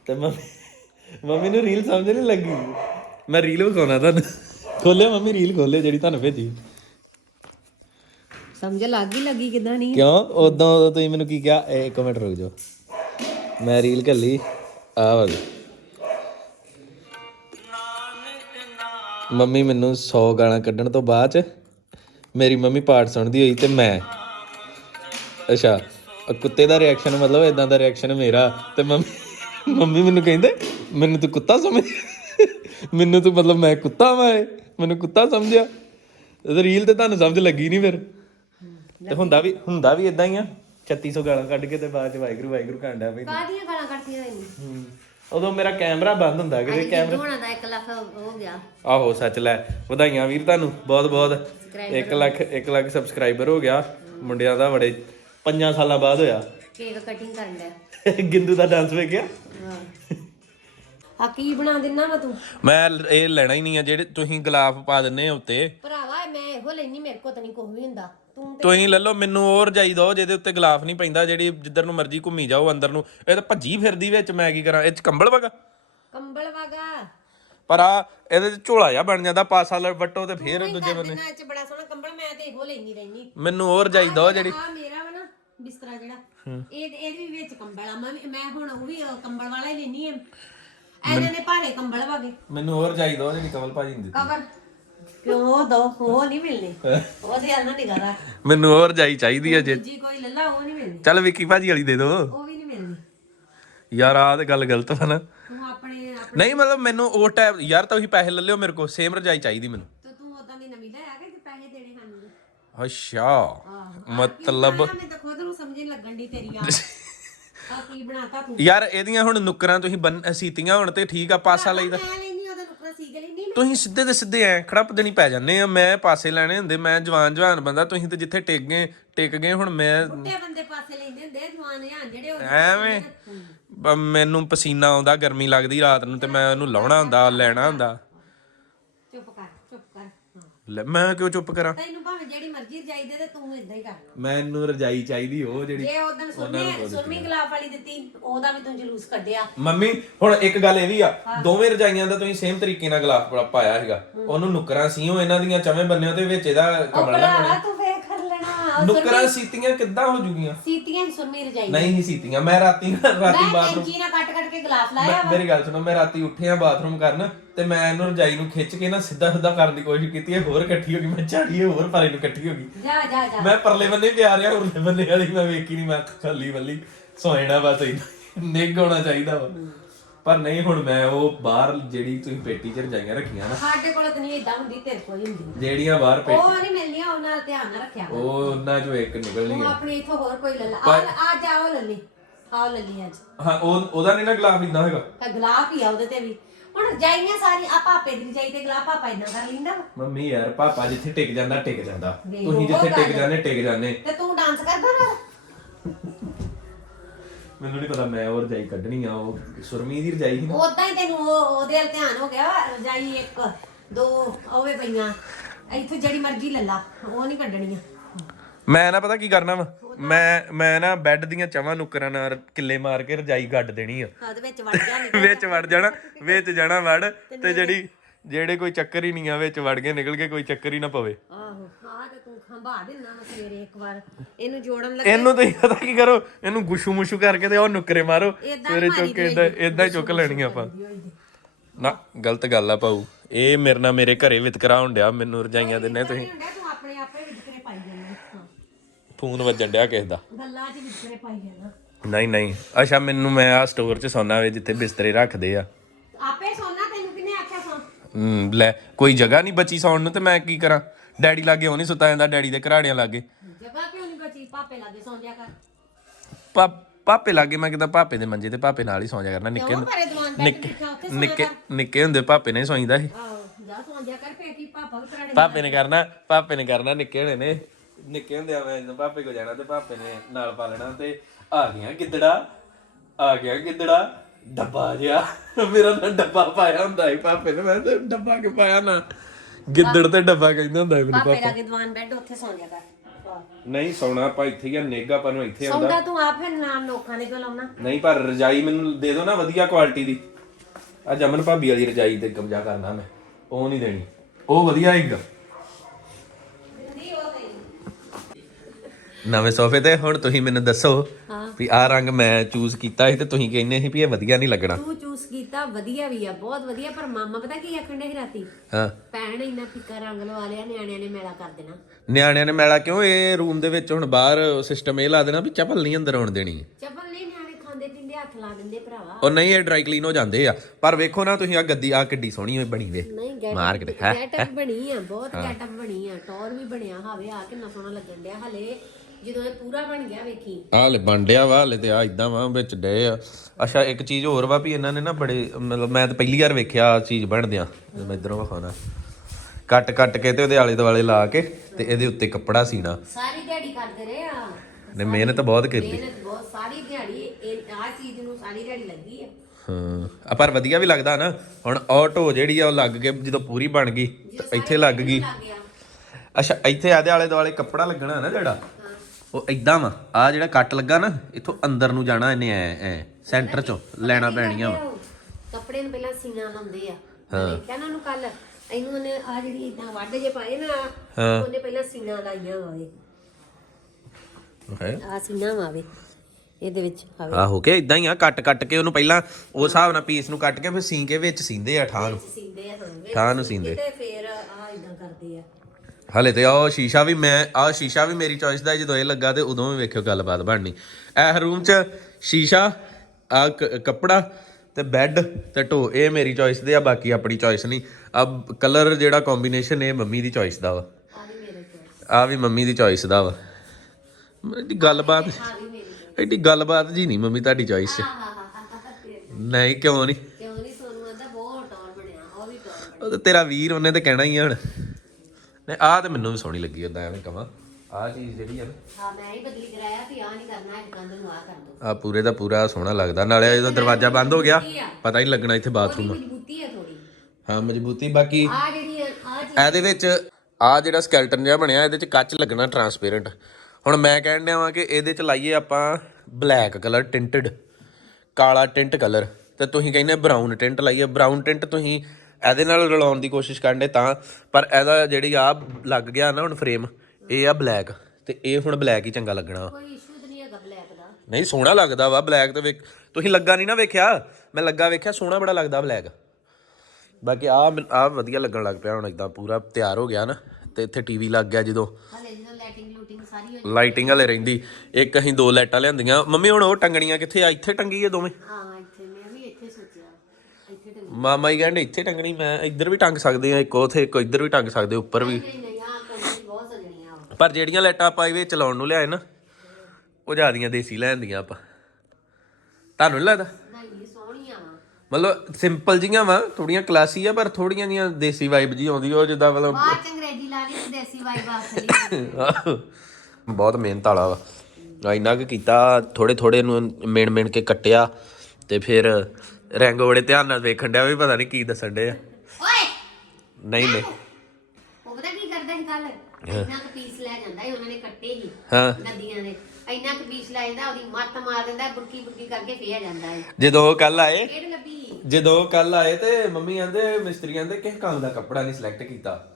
ਤੇ ਮੰਮੀ ਮੰਮੀ ਨੂੰ ਰੀਲ ਸਮਝ ਨਹੀਂ ਲੱਗੀ। ਮੈਂ ਰੀਲ ਵਿਖਾਉਣਾ ਤੁਹਾਨੂੰ। ਖੋਲਿਆ ਮੰਮੀ ਰੀਲ ਖੋਲੇ ਜਿਹੜੀ ਤੁਹਾਨੂੰ ਭੇਜੀ। ਸਮਝ ਲੱਗ ਹੀ ਲੱਗੀ ਕਿਦਾਂ ਨਹੀਂ ਕਿਉਂ? ਉਦੋਂ ਤੁਸੀਂ ਮੈਨੂੰ ਕੀ ਕਿਹਾ? ਇੱਕ ਮਿੰਟ ਰੁਕ ਜਾਓ। ਮੈਂ ਰੀਲ ਕੱਲੀ ਆ ਵਾਲੀ। ਮੰਮੀ ਮੈਨੂੰ 100 ਗਾਲਾਂ ਕੱਢਣ ਤੋਂ ਬਾਅਦ ਚ ਮੇਰੀ ਮੰਮੀ ਪਾਠ ਸੁਣਦੀ ਹੋਈ ਤੇ ਮੈਂ। ਅੱਛਾ। ਕੁੱਤੇ ਦਾ ਰਿਐਕਸ਼ਨ ਮਤਲਬ ਇਦਾਂ ਦਾ ਰਿਐਕਸ਼ਨ ਮੇਰਾ ਤੇ ਮੰਮੀ ਮੰਮੀ ਮੈਨੂੰ ਕਹਿੰਦੇ ਮੈਨੂੰ ਤੂੰ ਕੁੱਤਾ ਸਮਝ ਮੈਨੂੰ ਤੂੰ ਮਤਲਬ ਮੈਂ ਕੁੱਤਾ ਵਾਂ? ਮੈਨੂੰ ਕੁੱਤਾ ਸਮਝਿਆ ਤੇ ਰੀਲ ਤੇ ਤੁਹਾਨੂੰ ਸਮਝ ਲੱਗੀ ਨਹੀਂ ਫਿਰ ਤੇ ਹੁੰਦਾ ਵੀ ਹੁੰਦਾ ਵੀ ਇਦਾਂ ਹੀ ਆ 3600 ਗਾਲਾਂ ਕੱਢ ਕੇ ਤੇ ਬਾਅਦ ਚ ਵਾਹਿਗੁਰੂ ਵਾਹਿਗੁਰੂ ਕਾਂਡਾ ਪਈ ਕਾਹਦੀਆਂ ਗਾਲਾਂ ਕੱਢਦੀਆਂ ਨੇ ਹੂੰ। ਉਦੋਂ ਮੇਰਾ ਕੈਮਰਾ ਬੰਦ ਹੁੰਦਾ ਕਿਤੇ ਕੈਮਰਾ ਹੋਣਾ ਦਾ 1 ਲੱਖ ਹੋ ਗਿਆ ਆਹੋ ਸੱਚ ਲੈ ਵਧਾਈਆਂ ਵੀਰ ਤੁਹਾਨੂੰ ਬਹੁਤ ਬਹੁਤ 1 ਲੱਖ 1 ਲੱਖ ਸਬਸਕ੍ਰਾਈਬਰ ਹੋ ਗਿਆ ਮੁੰਡਿਆਂ ਦਾ ਬੜੇ 5 ਸਾਲਾਂ ਬਾਅਦ ਹੋਇਆ। ਕੇਕ ਕਟਿੰਗ ਕਰਨ ਦਾ ਗਿੰਦੂ ਦਾ ਡਾਂਸ ਵੇਖਿਆ? ਆ ਕੀ ਬਣਾ ਦਿੰਨਾ ਵਾ ਤੂੰ? ਮੈਂ ਇਹ ਲੈਣਾ ਹੀ ਨਹੀਂ ਆ ਜਿਹੜੇ ਤੁਸੀਂ ਗਲਾਫ ਪਾ ਦਿੰਨੇ ਉੱਤੇ। ਭਰਾਵਾ ਮੈਂ ਇਹੋ ਲੈਣੀ ਮੇਰੇ ਕੋ ਤਾਂ ਨਹੀਂ ਕੁਝ ਵੀ ਹੁੰਦਾ। ਤੂੰ ਤੇ ਤੁਸੀਂ ਲੈ ਲਓ ਮੈਨੂੰ ਹੋਰ ਜਾਈ ਦੋ ਜਿਹਦੇ ਉੱਤੇ ਗਲਾਫ ਨਹੀਂ ਪੈਂਦਾ ਜਿਹੜੀ ਜਿੱਧਰ ਨੂੰ ਮਰਜ਼ੀ ਘੁੰਮੀ ਜਾਓ ਅੰਦਰ ਨੂੰ। ਇਹ ਤਾਂ ਭੱਜੀ ਫਿਰਦੀ ਵਿੱਚ ਮੈਂ ਕੀ ਕਰਾਂ ਇਹ ਚ ਕੰਬਲ ਵਗਾ। ਕੰਬਲ ਵਾਗਾ। ਪਰ ਆ ਇਹਦੇ ਚ ਝੋਲਾ ਜਿਹਾ ਬਣ ਜਾਂਦਾ ਪਾਸਾ ਲ ਵੱਟੋ ਤੇ ਫੇਰ ਦੂਜੇ ਬੰਨੇ। ਨਾ ਚ ਬੜਾ ਸੋਹਣਾ ਕੰਬਲ ਮੈਂ ਤੇ ਇਹੋ ਲੈਣੀ ਰਹਿਣੀ ਮੈਨੂੰ ਹੋਰ ਜਾਈ ਦੋ ਜਿਹੜੀ ਆ ਮੇਰਾ ਵਾ ਬਿਸਤਰਾ ਜਿਹੜਾ ਇਹ ਇਹਦੇ ਵੀ ਵਿੱਚ ਕੰਬਲ ਆ। ਮੈਂ ਵੀ- ਮੈਂ ਹੁਣ ਉਹ ਵੀ ਕੰਬਲ ਵਾਲਾ ਹੀ ਲੈਣੀ ਆ। ਇਹਨਾਂ ਨੇ ਭਾਰੇ ਕੰਬਲ ਵਾਗੇ ਮੈਨੂੰ ਹੋਰ ਜਾਈ ਦੋ ਜਿਹੜੀ ਕਮਲ ਭਾਜੀ ਨੂੰ ਦਿੱਤੀ। ਕਵਰ। ਕਿਉਂ? ਦੋ ਉਹ ਨਹੀਂ ਮਿਲਣੀ। ਉਹਦੇ ਨਾਲ ਨਿਗਾਹ ਰੱਖ ਮੈਨੂੰ ਹੋਰ ਰਜਾਈ ਚਾਹੀਦੀ ਆ ਜੇ। ਜੀ ਕੋਈ ਲੱਲਾ ਉਹ ਨਹੀਂ ਮਿਲਣੀ। ਚੱਲ ਵਿੱਕੀ ਭਾਜੀ ਵਾਲੀ ਦੇ ਦਿਓ ਉਹ ਵੀ ਨਹੀਂ ਮਿਲਣੀ। ਯਾਰ ਆਹ ਤੇ ਗੱਲ ਗਲਤ ਵਾ ਨਾ। ਤੂੰ ਆਪਣੇ ਆਪ- ਨਹੀਂ ਮਤਲਬ ਮੈਨੂੰ ਉਹ ਟਾਈਪ ਯਾਰ ਤੁਸੀਂ ਪੈਸੇ ਲੈ ਲਿਓ ਮੇਰੇ ਕੋਲ। ਸੇਮ ਰਜਾਈ ਚਾਹੀਦੀ ਮੈਨੂੰ ਤੇ ਤੂੰ ਉਦਾਂ ਦੀ ਨਵੀਂ ਲੈ ਆ ਕੇ ਤੇ ਪੈਸੇ ਦੇਣੇ ਸਾਨੂੰ ਅੱਛਾ। ਮਤਲਬ ਮੈਂ ਤਾਂ ਖੁਦ ਨੂੰ ਸਮਝਣ ਲੱਗਣ ਦੀ ਤੇਰੀ ਆ ਆ ਕੀ ਬਣਾਤਾ ਤੂੰ? ਯਾਰ ਇਹਦੀਆਂ ਹੁਣ ਨੁੱਕਰਾਂ ਤੁਸੀਂ ਬੰਨ- ਸੀਤੀਆਂ ਹੁਣ ਤੇ ਠੀਕ ਆ ਪਾਸਾ ਲਈਦਾ ਮੈਂ ਲੈਣੀ ਉਹਦਾ ਨੁਕਰਾ ਸੀਗ ਲੈਣੀ ਤੁਸੀਂ ਸਿੱਧੇ ਤੇ ਸਿੱਧੇ ਐ ਖੜਪ ਦੇਣੀ ਪੈ ਜਾਂਦੇ ਆ। ਮੈਂ ਪਾਸੇ ਲੈਣੇ ਹੁੰਦੇ ਮੈਂ ਜਵਾਨ ਜਵਾਨ ਬੰਦਾ ਤੁਸੀਂ ਤੇ ਜਿੱਥੇ ਟਿਕ ਗਏ ਟਿਕ ਗਏ ਹੁਣ ਮੈਂ ਬੁੱਢੇ ਬੰਦੇ ਪਾਸੇ ਲੈਂਦੇ ਹੁੰਦੇ ਆ, ਜਵਾਨ ਜਾਂ ਜਿਹੜੇ ਉਹ ਐਵੇਂ। ਬ- ਮੈਨੂੰ ਪਸੀਨਾ ਆਉਂਦਾ ਗਰਮੀ ਲੱਗਦੀ ਰਾਤ ਨੂੰ ਤੇ ਮੈਂ ਉਹਨੂੰ ਲਾਉਣਾ ਹੁੰਦਾ ਲੈਣਾ ਹੁੰਦਾ। ਚੁੱਪ ਕਰ। ਲੈ ਮੈਂ ਕਿਉਂ ਚੁੱਪ ਕਰਾਂ? ਤੈਨੂੰ ਭਾਵੇਂ ਜਿਹੜੀ ਮਰਜ਼ੀ ਚਾਹੀਦੇ ਤੇ ਤੂੰ ਇਦਾਂ ਹੀ ਕਰ ਮੈਨੂੰ ਰਜਾਈ ਚਾਹੀਦੀ ਉਹ ਜਿਹੜੀ ਜੇ ਉਦੋਂ ਸੁਰਮੀ ਸੁਰਮੀ ਗਲਾਫ ਵਾਲੀ ਦਿੱਤੀ ਉਹਦਾ ਵੀ ਤੂੰ ਜਲੂਸ ਕੱਢਿਆ। ਮੰਮੀ ਹੁਣ ਇੱਕ ਗੱਲ ਇਹ ਵੀ ਆ ਦੋਵੇਂ ਰਜਾਈਆਂ ਦਾ ਤੁਸੀਂ ਸੇਮ ਤਰੀਕੇ ਨਾਲ ਗਲਾਫ ਪਾਇਆ ਹੈਗਾ। ਉਹਨੂੰ ਨੁਕਰਾਂ ਸੀਓ ਇਹਨਾਂ ਦੀਆਂ ਚਵੇਂ ਬੰਨਿਓ ਤੇ ਵਿੱਚ ਇਹਦਾ ਉਹ ਕਮਲ ਨਾ ਭਰਾਵਾ ਤੂੰ ਉਹ ਨੁਕਰਾਂ ਸੀਤੀਆਂ ਕਿੱਦਾਂ ਹੋ ਜੂਗੀਆਂ? ਸੀਤੀਆਂ ਹੀ ਸੁਰਮੀ ਰਜਾਈ। ਨਹੀਂ ਹੀ ਸੀਤੀਆਂ ਮੈਂ ਰਾਤੀ ਰਾਤੀ ਮੈਂ ਬਾਥਰੂਮ ਕੈਂਚੀ ਨਾਲ ਕੱਟ ਕੱਟ ਕੇ ਗਲਾਫ ਲਾਇਆ ਮੈਂ- ਮੇਰੀ ਗੱਲ ਸੁਣੋ ਮੈਂ ਰਾਤੀ ਉੱਠਿਆ ਬਾਥਰੂਮ ਕਰਨ ਤੇ ਮੈਂ ਇਹਨੂੰ ਰਜਾਈ ਨੂੰ ਖਿੱਚ ਕੇ ਨਾ ਸਿੱਧਾ ਸਿੱਧਾ ਕਰਨ ਦੀ ਕੋਸ਼ਿਸ਼ ਕੀਤੀ ਇਹ ਹੋਰ ਇਕੱਠੀ ਹੋ ਗਈ ਮੈਂ ਝਾੜੀ ਇਹ ਹੋਰ ਪਾਰੇ ਨੂੰ ਇਕੱਠੀ ਹੋ ਗਈ। ਜਾ ਜਾ ਜਾ। ਮੈਂ ਪਰਲੇ ਬੰਨੇ ਪਿਆ ਰਿਹਾ ਉਰਲੇ ਬੰਨੇ ਵਾਲੀ ਮੈਂ ਵੇਖੀ ਨਹੀਂ ਮੈਂ ਖਾਲੀ ਵੱਲੀ ਸੋਇਣਾ ਬਸ ਇੰਨਾ ਨਿੱਘ ਹੋਣਾ ਚਾਹੀਦਾ ਵਾ। ਪਰ ਨਹੀਂ ਹੁਣ ਮੈਂ ਉਹ ਬਾਹਰ ਜਿਹੜੀ ਤੁਸੀਂ ਪੇਟੀ 'ਚ ਰਜਾਈਆਂ ਰੱਖੀਆਂ ਨਾ ਸਾਡੇ ਕੋਲ ਤਾਂ ਨਹੀਂ ਇਦਾਂ ਹੁੰਦੀ ਤੇਰੇ ਕੋਲ ਹੀ ਹੁੰਦੀ ਜਿਹੜੀਆਂ ਬਾਹਰ ਪੇਟੀ ਉਹ ਨਹੀਂ ਮਿਲਣੀਆਂ ਉਹਨਾਂ ਨਾਲ ਧਿਆਨ ਨਾਲ ਰੱਖਿਆ। ਉਹ ਉਹਨਾਂ 'ਚੋਂ ਇੱਕ ਨਿਕਲਣੀ ਤੂੰ ਆ ਆਪਣੀ ਇਥੋਂ ਹੋਰ ਕੋਈ ਲੈ ਲੈ। ਆ ਆ ਜਾ ਉਹ ਲੈ ਲਈ ਆ ਲੈ ਲਈ ਅੱਜ। ਹਾਂ ਉਹ ਉਹਦਾ ਨਹੀਂ ਨਾ ਗਲਾਫ ਇਦਾਂ ਹੈਗਾ। ਤਾਂ ਗਲਾਫ ਹੀ ਆ ਉਹਦੇ ਤੇ ਵੀ। ਹੁਣ ਰਜਾਈਆਂ ਸਾਰੀ ਆ ਪਾਪੇ ਦੀ ਰਜਾਈ ਤੇ ਗਲਾਫ ਪਾਪਾ ਇੰਨਾ ਕਰ ਲਿੰਦਾ। ਮੰਮੀ ਯਾਰ ਪਾਪਾ ਜਿੱਥੇ ਟਿਕ ਜਾਂਦਾ ਟਿਕ ਜਾਂਦਾ। ਤੁਸੀਂ ਜਿੱਥੇ ਟਿਕ। ਜਾਂਦੇ ਟਿਕ ਜਾਂਦੇ। ਤੇ ਤੂੰ ਡਾਂਸ ਕਰਦਾ ਨਾ ਮੈਨੂੰ ਨਹੀਂ ਪਤਾ ਮੈਂ ਉਹ ਰਜਾਈ ਕੱਢਣੀ ਆ ਉਹ ਸੁਰਮੀ ਦੀ ਰਜਾਈ ਸੀ ਨਾ। ਉਦਾਂ ਹੀ ਤੈਨੂੰ ਉਹ ਉਹਦੇ ਵੱਲ ਧਿਆਨ ਹੋ ਗਿਆ ਵਾ, ਰਜਾਈ ਇੱਕ ਦੋ ਉਹਵੇ ਪਈਆਂ। ਇੱਥੋਂ ਜਿਹੜੀ ਮਰਜ਼ੀ ਲੈ ਲਾ ਉਹ ਨਹੀਂ ਕੱਢਣੀਆਂ। ਮੈਂ ਨਾ ਪਤਾ ਕੀ ਕਰਨਾ ਵਾ? ਮੈਂ ਮੈਂ ਨਾ ਬੈੱਡ ਦੀਆਂ ਚਵਾਂ ਨੁਕਰਾਂ ਨਾਲ ਕਿੱਲੇ ਮਾਰ ਕੇ ਰਜਾਈ ਗੱਡ ਦੇਣੀ ਆ। ਉਹਦੇ ਵਿੱਚ ਵੜ ਗਿਆ ਵਿੱਚ ਵੜ ਜਾਣਾ ਵਿੱਚ ਜਾਣਾ ਵੜ ਤੇ ਜਿਹੜੀ ਜਿਹੜੇ ਕੋਈ ਚੱਕਰ ਹੀ ਨਹੀਂ ਆ ਵਿੱਚ ਵੜ ਕੇ ਨਿਕਲ ਕੇ ਕੋਈ ਚੱਕਰ ਹੀ ਨਾ ਪਵੇ। ਆਹੋ ਹਾਂ ਤੇ ਤੂੰ ਖੰਭਾ ਦੇਣਾ ਵਾ ਸਵੇਰੇ ਇੱਕ ਵਾਰ। ਇਹਨੂੰ ਜੋੜਨ ਲੱਗੇ। ਇਹਨੂੰ ਤੁਸੀਂ ਪਤਾ ਕੀ ਕਰੋ ਇਹਨੂੰ ਗੁਸ਼ੂ ਮੁਸ਼ੂ ਕਰਕੇ ਤੇ ਉਹ ਨੁਕਰੇ ਮਾਰੋ। ਏਦਾਂ ਸਵੇਰੇ ਮਾਰੀ ਚੁੱਕ ਕੇ ਇਦਾਂ ਇਦਾਂ ਹੀ ਚੁੱਕ ਲੈਣੀ ਆਪਾਂ। ਨਾ ਗਲਤ ਗੱਲ ਆ ਪਾਉ ਇਹ ਮੇਰੇ ਨਾਲ ਮੇਰੇ ਘਰੇ ਵਿਤਕਰਾ ਹੁੰਦਿਆ ਮੈਨੂੰ ਰਜਾਈਆਂ ਦਿੰਨੇ ਤੁਸੀਂ। ਹੁੰਦਾ ਤੂੰ ਆਪਣੇ ਆਪੇ ਵਿਚਕਰੇ ਪਾਈ ਜਾਣਾ ਹਾਂ ਫੋਨ ਵੱਜਣ ਡਿਆ ਕਿਸੇ ਦਾ। ਗੱਲਾਂ 'ਚ ਵਿਚਕਰੇ ਪਾਈ ਜਾਣਾ। ਨਹੀਂ ਨਹੀਂ। ਅੱਛਾ ਮੈਨੂੰ ਮੈਂ ਆ ਸਟੋਰ 'ਚ ਸੌਣਾ ਵੇ ਜਿੱਥੇ ਬਿਸਤਰੇ ਰੱਖਦੇ ਆ। ਆਪੇ ਸੌਂ ਹਮ, ਲੈ ਕੋਈ ਜਗ੍ਹਾ ਨਹੀਂ ਬਚੀ ਸੌਣ ਨੂੰ ਤੇ ਮੈਂ ਕੀ ਕਰਾਂ? ਡੈਡੀ ਲਾਗੇ ਉਹ ਨਹੀਂ ਸੁੱਤਾ ਜਾਂਦਾ ਡੈਡੀ ਦੇ ਘਰਾੜਿਆਂ ਲਾਗੇ। ਜਗ੍ਹਾ ਕਿਉਂ ਨਹੀਂ ਬਚੀ? ਪਾਪੇ ਲਾਗੇ ਸੌਂ ਜਾ ਕਰ। ਪਾ ਪਾਪੇ ਲਾਗੇ ਮੈਂ ਕਿਦਾਂ ਪਾਪੇ ਦੇ ਮੰਜੇ ਤੇ ਪਾਪੇ ਨਾਲ ਹੀ ਸੌਂ ਜਾ ਕਰਨਾ ਨਿੱਕੇ ਕਿਉਂ ਪਰੇ ਦੀਵਾਨ ਬੈਠ ਨਿੱਕੇ ਬਿਠਾ ਉੱਥੇ ਸੌਂ ਨਿੱਕੇ ਨਿੱਕੇ ਹੁੰਦੇ ਪਾਪੇ ਨੇ ਸੌਂਦਾ ਸੀ ਆਹੋ ਜਾ ਸੌਂ ਜਾ ਕਰ ਫੇਰ ਕੀ ਪਾਪਾ ਵੀ ਕਰਾੜੇ ਪਾਪੇ ਨੇ। ਕਰਨਾ ਪਾਪੇ ਨੇ ਕਰਨਾ ਨਿੱਕੇ ਹੋਣੇ ਨੇ। ਨਿੱਕੇ ਹੁੰਦੇ ਆ ਮੈਂ ਜਦੋਂ ਪਾਪੇ ਕੋ ਜਾਣਾ ਤੇ ਪਾਪੇ ਨੇ ਨਾਲ ਪਾ ਲੈਣਾ ਤੇ ਆ ਗਿਆ ਗਿੱਦੜਾ ਆ ਗਿਆ ਗਿੱਦੜਾ। ਡੱਬਾ ਜਿਹਾ। ਮੇਰਾ ਤਾਂ ਡੱਬਾ ਪਾਇਆ ਹੁੰਦਾ ਸੀ ਪਾਪੇ ਨੇ। ਮੈਂ ਤੇ ਡੱਬਾ ਕਿ ਪਾਇਆ ਨਾ? ਗਿੱਦੜ ਤੇ ਡੱਬਾ ਕਹਿੰਦਾ ਹੁੰਦਾ ਸੀ ਮੈਨੂੰ ਪਾਪੇ ਲਾਗੇ ਦੀਵਾਨ ਬੈੱਡ ਉੱਥੇ ਸੌਂ ਜਾ ਕਰ। ਨਹੀਂ ਸੌਣਾ ਆਪਾਂ ਇੱਥੇ ਹੀ ਆ ਨੇਗਾ ਆਪਾਂ ਨੂੰ ਇੱਥੇ ਆਉਂਦਾ। ਸੌਂਦਾ ਤੂੰ ਆਪ ਫਿਰ ਨਾਮ ਲੋਕਾਂ ਦੇ ਕੋਲ ਆਉਣਾ। ਨਹੀਂ ਪਰ ਰਜਾਈ ਮੈਨੂੰ ਦੇ ਦਿਓ ਨਾ ਵਧੀਆ ਕੁਆਲਿਟੀ ਦੀ। ਆ ਜਮਨ ਭਾਬੀ ਵਾਲੀ ਰਜਾਈ ਤੇ ਕਬਜ਼ਾ ਕਰਨਾ ਮੈਂ। ਉਹ ਨਹੀਂ ਦੇਣੀ। ਉਹ ਵਧੀਆ ਹੈਗਾ ਨਵੇਂ ਸੋਫੇ ਤੇ ਹੁਣ ਤੁਸੀਂ ਮੈਨੂੰ ਦੱਸੋ ਵੀ ਆਹ ਰੰਗ ਮੈਂ ਚੂਜ਼ ਕੀਤਾ ਸੀ ਤੇ ਤੁਸੀਂ ਕਹਿੰਦੇ ਸੀ ਵੀ ਇਹ ਵਧੀਆ ਨਹੀਂ ਲੱਗਣਾ। ਤੂੰ ਚੂਸ ਕੀਤਾ ਵਧੀਆ ਵੀ ਆ ਬਹੁਤ ਵਧੀਆ ਪਰ ਮਾਮਾ ਪਤਾ ਕੀ ਆਖਣ ਸੀ ਰਾਤੀ? ਹਾਂ। ਭੈਣ ਇੰਨਾ ਫਿੱਕਾ ਰੰਗ ਲਵਾ ਲਿਆ ਨਿਆਣਿਆਂ ਨੇ ਮੇਲਾ ਕਰ ਦੇਣਾ। ਨਿਆਣਿਆਂ ਨੇ ਮੈਲਾ ਕਿਉਂ? ਇਹ ਰੂਮ ਦੇ ਵਿੱਚ ਹੁਣ ਬਾਹਰ ਸਿਸਟਮ ਇਹ ਲਾ ਦੇਣਾ ਵੀ ਚੱਪਲ ਨਹੀਂ ਅੰਦਰ ਆਉਣ ਦੇਣੀ। ਚੱਪਲ ਨਹੀਂ ਨਿਆਣੇ ਖਾਂਦੇ ਪੀਂਦੇ ਹੱਥ ਲਾ ਦਿੰਦੇ ਭਰਾਵਾ। ਉਹ ਨਹੀਂ ਇਹ ਡਰਾਈ ਕਲੀਨ ਹੋ ਜਾਂਦੇ ਆ। ਪਰ ਵੇਖੋ ਨਾ ਤੁਸੀਂ ਆ ਗੱਦੀ ਆ ਕਿੱਡੀ ਸੋਹਣੀ ਹੋਈ ਬਣੀ ਵੇ। ਨਹੀਂ ਗੈਟਅਪ ਬਣੀ ਆ ਬਹੁਤ ਗੈਟਅਪ ਬਣੀ ਆ ਟੌਰ ਵੀ ਬਣਿਆ ਹਾਵੇ ਆ ਕਿੰਨਾ ਸੋਹਣਾ ਲੱਗਣ ਡਿਆ ਹਲੇ। ਜਦੋਂ ਇਹ ਪੂਰਾ ਬਣ ਗਿਆ ਵੇਖੀ। ਆ ਲੈ ਬੰਡਿਆ ਵਾ ਹਲੇ ਤੇ ਆ ਇਦਾਂ ਵਾ ਵਿੱਚ ਡੇ ਆ। ਅੱਛਾ ਇੱਕ ਚੀਜ਼ ਹੋਰ ਵਾ ਵੀ ਇਹਨਾਂ ਨੇ ਨਾ ਬੜੇ ਮਤਲਬ ਮੈਂ ਤਾਂ ਪਹਿਲੀ ਵਾਰ ਵੇਖਿਆ ਆ ਚੀਜ਼ ਬਣਦਿਆਂ। ਜਦੋਂ ਮੈਂ ਇਧਰੋਂ ਵਿਖਾਉਣਾ। ਕੱਟ ਕੱਟ ਕੇ ਤੇ ਉਹਦੇ ਆਲੇ ਦੁਆਲੇ ਲਾ ਕੇ ਤੇ ਇਹਦੇ ਉੱਤੇ ਕੱਪੜਾ ਸੀਣਾ। ਸਾਰੀ ਦਿਹਾੜੀ ਕਰਦੇ ਰਹੇ ਆ। ਨੇ ਮਿਹਨਤ ਬਹੁਤ ਕੀਤੀ। ਮਿਹਨਤ ਬਹੁਤ ਸਾਰੀ ਦਿਹਾੜੀ ਇਹ ਆ ਚੀਜ਼ ਨੂੰ ਸਾਰੀ ਦਿਹਾੜੀ ਲੱਗੀ ਆ। ਹਾਂ। ਆ ਪਰ ਵਧੀਆ ਵੀ ਲੱਗਦਾ ਨਾ। ਹੁਣ ਆਟੋ ਜਿਹੜੀ ਆ ਉਹ ਲੱਗ ਕੇ ਜਦੋਂ ਪੂਰੀ ਬਣ ਗਈ ਤੇ ਇੱਥੇ ਲੱਗ ਗਈ। ਲੱਗ ਗਿਆ। ਅੱਛਾ ਇੱਥੇ ਆਦੇ ਆਲੇ ਦੁਆਲੇ ਕੱਪੜਾ ਲੱਗਣਾ ਨਾ ਜਿਹੜਾ? ਉਹ ਇਦਾਂ ਵਾ ਆ ਜਿਹੜਾ ਕੱਟ ਲੱਗਾ ਨਾ ਇੱਥੋਂ ਅੰਦਰ ਨੂੰ ਜਾਣਾ ਇਹਨੇ ਐ ਐ ਸੈਂਟਰ ਚੋਂ ਲੈਣਾ ਪੈਣੀਆਂ ਵਾ। ਕੱਪੜੇ ਨੂੰ ਪਹਿਲਾਂ ਸੀਨਾ ਲਾਉਂਦੇ ਆ। ਮੈਂ ਦੇਖਿਆ ਨਾ ਉਹਨੂੰ ਕੱਲ ਇਹਨੂੰ ਉਹਨੇ ਆ ਜਿਹੜੀ ਇਦਾਂ ਵੱਢ ਜੇ ਪਾਏ ਨਾ ਹਾਂ। ਉਹਨੇ ਪਹਿਲਾਂ ਸੀਨਾ ਲਾਈਆਂ ਹੋਵੇ ਹੈ ਆ ਸੀਨਾ ਵਾਵੇ ਇਹਦੇ ਵਿੱਚ ਆਵੇ ਆਹੋ ਕੇ ਇਦਾਂ ਹੀ ਆ ਕੱਟ ਕੱਟ ਕੇ ਉਹਨੂੰ ਪਹਿਲਾਂ ਉਸ ਹਿਸਾਬ ਨਾਲ ਪੀਸ ਨੂੰ ਕੱਟ ਕੇ ਫਿਰ ਸੀ ਕੇ ਵਿੱਚ ਸੀਂਦੇ ਆ ਠਾਹ ਨੂੰ। ਸੀਂਦੇ ਆ ਹਾਂ ਠਾਹ ਨੂੰ ਸੀਂਦੇ। ਤੇ ਫਿਰ ਆ ਇਦਾਂ ਕਰਦੇ ਆ। ਹਲੇ ਤੇ ਆਹ ਸ਼ੀਸ਼ਾ ਵੀ ਮੈਂ ਆਹ ਸ਼ੀਸ਼ਾ ਵੀ ਮੇਰੀ ਚੋਇਸ ਦਾ ਹੈ, ਜਦੋਂ ਇਹ ਲੱਗਾ ਤੇ ਉਦੋਂ ਵੀ ਵੇਖਿਓ ਗੱਲਬਾਤ ਬਣਨੀ। ਇਹ ਰੂਮ 'ਚ ਸ਼ੀਸ਼ਾ ਆ ਕੱਪੜਾ ਤੇ ਬੈੱਡ ਤੇ ਢੋ ਇਹ ਮੇਰੀ ਚੋਇਸ ਦੇ ਆ ਬਾਕੀ ਆਪਣੀ ਚੋਇਸ ਨਹੀਂ। ਆ ਕਲਰ ਜਿਹੜਾ ਕੰਬੀਨੇਸ਼ਨ ਇਹ ਮੰਮੀ ਦੀ ਚੋਇਸ ਦਾ ਵਾ। ਆ ਵੀ ਮੇਰੇ ਕੋਲ ਆ ਵੀ ਮੰਮੀ ਦੀ ਚੋਇਸ ਦਾ ਵਾ। ਐਡੀ ਗੱਲਬਾਤ ਐਡੀ ਗੱਲਬਾਤ ਜੀ ਨਹੀਂ ਮੰਮੀ ਤੁਹਾਡੀ ਚੋਇਸ 'ਚ। ਨਹੀਂ ਕਿਉਂ ਨਹੀਂ? ਕਿਉਂ ਨਹੀਂ? ਸੋਨੂੰ ਆਂਦਾ ਬਹੁਤ ਟੌਰ ਬਣਿਆ ਉਹ ਵੀ ਟੌਰ ਉਹ ਤੇ ਤੇਰਾ ਵੀਰ ਉਹਨੇ ਤੇ ਕਹਿਣਾ ਹੀ ਆ ਹੁਣ। ਨਹੀਂ ਆਹ ਤੇ ਮੈਨੂੰ ਵੀ ਸੋਹਣੀ ਲੱਗੀ ਓਦਾਂ ਐਵੇਂ ਕਵਾਂ। ਆਹ ਚੀਜ਼ ਜਿਹੜੀ ਆ ਨਾ। ਹਾਂ ਮੈਂ ਹੀ ਬਦਲੀ ਕਰਾਇਆ ਵੀ ਆ ਨਹੀਂ ਕਰਨਾ ਇਹ ਕੰਧ ਨੂੰ ਆ ਕਰ ਦੋ। ਆ ਪੂਰੇ ਦਾ ਪੂਰਾ ਸੋਹਣਾ ਲੱਗਦਾ। ਨਾਲੇ ਇਹਦਾ ਦਰਵਾਜ਼ਾ ਬੰਦ ਹੋ ਗਿਆ। ਪਤਾ ਹੀ ਨਹੀਂ ਲੱਗਣਾ ਇੱਥੇ ਬਾਥਰੂਮ ਆ। ਮਜ਼ਬੂਤੀ ਹੈ ਥੋੜੀ ਹਾਂ ਮਜ਼ਬੂਤੀ। ਬਾਕੀ ਆ ਜਿਹੜੀ ਆ ਚੀਜ਼। ਇਹਦੇ ਵਿੱਚ ਆ ਜਿਹੜਾ ਸਕੈਲਟਨ ਜਿਹਾ ਬਣਿਆ ਇਹਦੇ ਚ ਕੱਚ ਲੱਗਣਾ ਟਰਾਂਸਪੇਰੈਂਟ ਹੁਣ ਮੈਂ ਕਹਿਣ ਡਿਆ ਵਾਂ ਕਿ ਇਹਦੇ ਚ ਲਾਈਏ ਆਪਾਂ ਬਲੈਕ ਕਲਰ ਟਿੰਟਡ ਕਾਲਾ ਟਿੰਟ ਕਲਰ ਤੇ ਤੁਸੀਂ ਕਹਿੰਦੇ ਬਰਾਊਨ ਟਿੰਟ ਲਾਈਏ। ਬਰਾਊਨ ਟਿੰਟ ਤੁਸੀਂ ਇਹਦੇ ਨਾਲ ਰਲਾਉਣ ਦੀ ਕੋਸ਼ਿਸ਼ ਕਰਦੇ ਤਾਂ ਪਰ ਇਹਦਾ ਜਿਹੜੀ ਆ ਲੱਗ ਗਿਆ ਨਾ ਹੁਣ ਫਰੇਮ ਇਹ ਆ ਬਲੈਕ ਤੇ ਇਹ ਹੁਣ ਬਲੈਕ ਹੀ ਚੰਗਾ ਲੱਗਣਾ। ਕੋਈ ਇਸ਼ੂ ਤਾਂ ਨਹੀਂ ਹੈਗਾ ਬਲੈਕ ਦਾ। ਨਹੀਂ ਸੋਹਣਾ ਲੱਗਦਾ ਵਾ ਬਲੈਕ ਤੇ ਵੇਖ ਤੁਸੀਂ ਲੱਗਾ ਨਹੀਂ ਨਾ ਵੇਖਿਆ? ਮੈਂ ਲੱਗਾ ਵੇਖਿਆ ਸੋਹਣਾ ਬੜਾ ਲੱਗਦਾ ਬਲੈਕ ਬਾਕੀ ਆ ਆ ਵਧੀਆ ਲੱਗਣ ਲੱਗ ਪਿਆ ਹੁਣ ਇਦਾਂ ਪੂਰਾ ਤਿਆਰ ਹੋ ਗਿਆ ਨਾ ਤੇ ਇੱਥੇ ਟੀਵੀ ਲੱਗ ਗਿਆ ਜਦੋਂ। ਹਲੇ ਜਦੋਂ ਲਾਈਟਿੰਗ ਲੂਟਿੰਗ ਸਾਰੀ ਹੋ ਲਾਈਟਿੰਗ ਹਲੇ ਰਹਿੰਦੀ। ਇੱਕ ਅਸੀਂ ਦੋ ਲਾਈਟਾਂ ਲਿਆਂਦੀਆਂ। ਮੰਮੀ ਹੁਣ ਉਹ ਟੰਗਣੀਆਂ ਕਿੱਥੇ ਆ? ਇੱਥੇ ਟੰਗੀ ਆ ਦੋਵੇਂ? ਹਾਂ ਇੱਥੇ ਮੈਂ ਵੀ ਇੱਥੇ ਸੋਚਿਆ। ਇੱਥੇ ਤੇ ਮਾਮਾ ਹੀ ਕਹਿੰਦੇ ਇੱਥੇ ਟੰਗਣੀ ਮੈਂ ਇੱਧਰ ਵੀ ਟੰਗ ਸਕਦੇ ਆ ਇੱਕ ਉਥੇ ਇੱਕ ਇੱਧਰ ਵੀ ਟੰਗ ਸਕਦੇ ਉੱਪਰ ਵੀ। ਪਰ ਜਿਹੜੀਆਂ ਲਾਈਟਾਂ ਆਪਾਂ ਇਹਦੇ ਚਲਾਉਣ ਨੂੰ ਲਿਆਏ ਨਾ ਉਹ ਜਿਆਦੀਆਂ ਦੇਸੀ ਲੈਂਦੀਆਂ ਆਪਾਂ ਤੁਹਾਨੂੰ ਲੱਗਦਾ ਨਹੀਂ ਵਾ ਮਤਲਬ ਸਿੰਪਲ ਜੀਆਂ ਵਾ ਥੋੜੀਆਂ ਕਲਾਸੀ ਆ ਪਰ ਥੋੜੀਆਂ ਜੀਆਂ ਦੇਸੀ ਵਾਈਬ ਜੀ ਆਉਂਦੀ ਉਹ ਜਿੱਦਾਂ ਮਤਲਬ ਬਾਅਦ ਅੰਗਰੇਜ਼ੀ ਲਾ ਲਈ ਦੇਸੀ ਵਾਈਬ ਆ ਚਲੀ ਆਹੋ। ਬਹੁਤ ਮਿਹਨਤ ਵਾਲਾ ਵਾ ਇੰਨਾ ਕੁ ਕੀਤਾ ਥੋੜੇ ਥੋੜੇ ਨੂੰ ਮੇਨ ਮੇਨ ਕੇ ਕੱਟਿਆ ਤੇ ਫਿਰ ਰੰਗ ਬੜੇ ਧਿਆਨ ਨਾਲ ਵੇਖਣ ਡਿਆ ਵੀ ਪਤਾ ਨਹੀਂ ਕੀ ਦੱਸਣ ਡੇ ਆ। ਓਏ! ਨਹੀਂ ਨਹੀਂ। ਉਹ ਪਤਾ ਕੀ ਕਰਦਾ ਸੀ ਕੱਲ ਇੰਨਾ ਕੁ ਪੀਸ ਲੈ ਜਾਂਦਾ ਸੀ ਉਹਨਾਂ ਨੇ ਕੱਟੇ ਸੀ ਹਾਂ। ਨਦੀਆਂ ਦੇ। ਇੰਨਾ ਕੁ ਪੀਸ ਲੈ ਜਾਂਦਾ ਉਹਦੀ ਮੱਤ ਮਾਰ ਦਿੰਦਾ ਬੁਰਕੀ ਬੁਰਕੀ ਕਰਕੇ ਫੇਰ ਜਾਂਦਾ ਹੈ ਜਦੋਂ ਉਹ ਕੱਲ ਆਏ ਫੇਰ ਲੱਭੀ। ਜਦੋਂ ਕੱਲ ਆਏ ਤੇ ਮੰਮੀ ਕਹਿੰਦੇ ਮਿਸਤਰੀ ਕਹਿੰਦੇ ਕਿਸ ਕੰਮ ਦਾ ਕੱਪੜਾ ਨਹੀਂ ਸਿਲੈਕਟ ਕੀਤਾ?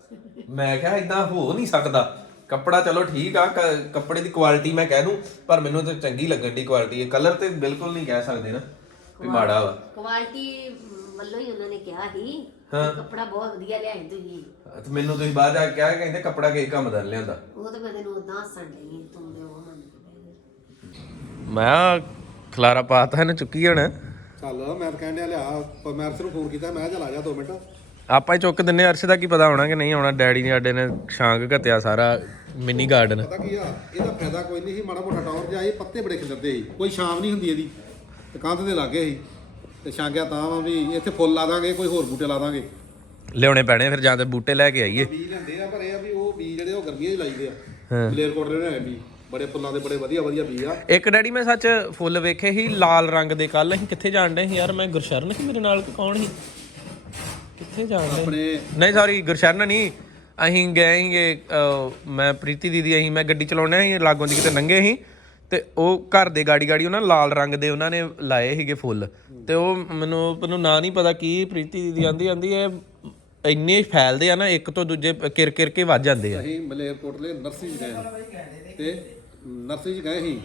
ਮੈਂ ਕਿਹਾ ਇਦਾਂ ਹੋ ਨਹੀਂ ਸਕਦਾ। ਕੱਪੜਾ ਚਲੋ ਠੀਕ ਆ ਕ- ਕੱਪੜੇ ਦੀ ਕੁਆਲਿਟੀ ਮੈਂ ਕਹਿ ਦੂੰ ਪਰ ਮੈਨੂੰ ਤੇ ਚੰਗੀ ਲੱਗਣ ਦੀ ਕੁਆਲਿਟੀ ਹੈ ਕਲਰ ਤੇ ਬਿਲਕੁਲ ਨਹੀਂ ਕਹਿ ਸਕਦੇ ਨਾ। ਵੀ ਮਾੜਾ ਵਾ। ਕੁਆਲਿਟੀ ਵੱਲੋਂ ਹੀ ਉਹਨਾਂ ਨੇ ਕਿਹਾ ਸੀ ਹਾਂ। ਕੱਪੜਾ ਬਹੁਤ ਵਧੀਆ ਲਿਆਏ ਤੁਸੀਂ। ਤੇ ਮੈਨੂੰ ਤੁਸੀਂ ਬਾਅਦ ਆ ਕੇ ਕਿਹਾ ਕਹਿੰਦੇ ਕੱਪੜਾ ਕਿਸ ਕੰਮ ਦਾ ਲਿਆਂਦਾ। ਉਹ ਤਾਂ ਮੈਂ ਤੈਨੂੰ ਉਦਾਂ ਹੱਸਣ ਡਈ ਤੂੰ ਤੇ ਉਹ ਮੰਨ ਮੈਂ ਖਲਾਰਾ ਪਾਤਾ ਹੈ ਨਾ ਚੁੱਕੀ ਹੁਣ ਚੱਲ ਮੈਂ ਤਾਂ ਕਹਿਣ ਡਿਆ ਲਿਆ ਪਰ ਮੈਂ ਅਰਸ਼ ਨੂੰ ਫੋਨ ਕੀਤਾ ਮੈਂ ਕਿਹਾ ਚੱਲ ਆ ਜਾ 2 ਮਿੰਟ। ਆਪਾਂ ਹੀ ਚੁੱਕ ਦਿੰਨੇ ਅਰਸ਼ ਦਾ ਕੀ ਪਤਾ ਹੋਣਾ ਕਿ ਨਹੀਂ ਆਉਣਾ ਡੈਡੀ ਨੇ ਸਾਡੇ ਨੇ ਸ਼ਾਂਕ ਘਤਿਆ ਸਾਰਾ ਮਿੰਨੀ ਗਾਰਡਨ ਪਤਾ ਕੀ ਆ ਇਹਦਾ ਫਾਇਦਾ ਕੋਈ ਨਹੀਂ ਸੀ ਮਾੜਾ ਮੋਟਾ ਟੌਰ ਜਿਹਾ ਇਹ ਪੱਤੇ ਬੜੇ ਖਿਲਰਦੇ ਸੀ ਕੋਈ ਸ਼ਾਮ ਨਹੀਂ ਹੁੰਦੀ ਇਹਦੀ। ਤੇ ਕੰਧ ਦੇ ਲਾਗੇ ਸੀ। ਤੇ ਛਾਂਗਿਆ ਤਾਂ ਵਾ ਵੀ ਇੱਥੇ ਫੁੱਲ ਲਾ ਦਾਂਗੇ ਕੋਈ ਹੋਰ ਬੂਟੇ ਲਾ ਦਾਂਗੇ। ਲਿਆਉਣੇ ਪੈਣੇ ਫਿਰ ਜਾਂ ਤੇ ਬੂਟੇ ਲੈ ਕੇ ਆਈਏ। ਬੀਜ ਲੈਂਦੇ ਆ ਪਰ ਇਹ ਆ ਵੀ ਉਹ ਬੀਜ ਜਿਹੜੇ ਉਹ ਗਰਮੀਆਂ 'ਚ ਲਾਈਦੇ ਆ। ਮਲੇਰਕੋਟ ਦੇ ਨੇ ਬੀਜ ਬੜੇ ਫੁੱਲਾਂ ਦੇ ਬੜੇ ਵਧੀਆ ਵਧੀਆ ਬੀਜ ਆ। ਇੱਕ ਡੈਡੀ ਮੈਂ ਸੱਚ ਫੁੱਲ ਵੇਖੇ ਸੀ ਲਾਲ ਰੰਗ ਦੇ ਕੱਲ ਅਸੀਂ ਕਿੱਥੇ ਜਾਣ ਡੇ ਸੀ? ਯਾਰ ਮੈਂ ਗੁਰਸ਼ਰਨ ਸੀ ਮੇਰੇ ਨਾਲ ਕੌਣ ਸੀ? ਕਿੱਥੇ ਜਾਣ ਡੇ ਆਪਣੇ ਨਹੀਂ ਸੌਰੀ ਗੁਰਸ਼ਰਨ ਨਹੀਂ। ਅਸੀਂ ਗਏ ਸੀਗੇ ਅਹ, ਮੈਂ ਪ੍ਰੀਤੀ ਦੀਦੀ ਅਸੀਂ ਮੈਂ ਗੱਡੀ ਚਲਾਉਣੇ ਸੀ ਲਾਗੋਂ ਦੀ ਕਿਤੇ ਲੰਘੇ ਸੀ। ਤੇ ਉਹ ਘਰ ਦੇ ਗਾੜੀ ਗਾੜੀ ਉਹਨਾਂ ਲਾਲ ਰੰਗ ਦੇ ਉਹਨਾਂ ਨੇ ਲਾਏ ਸੀਗੇ ਫੁੱਲ। ਤੇ ਉਹ ਮੈਨੂੰ ਮੈਨੂੰ ਨਾਂ ਨਹੀਂ ਪਤਾ ਕੀ ਪ੍ਰੀਤੀ ਦੀਦੀ ਆਂਦੀ ਆਂਦੀ ਇਹ ਇੰਨੇ ਫੈਲਦੇ ਆ ਨਾ ਇੱਕ ਤੋਂ ਦੂਜੇ ਕਿਰ ਕਿਰ ਕੇ ਵੱਜ ਜਾਂਦੇ ਆ। ਅਸੀਂ ਮਲੇਰਕੋਟਲੇ ਨਰਸਰੀ 'ਚ ਗਏ। ਤੇ ਨਰਸਰੀ 'ਚ ਗਏ ਸੀ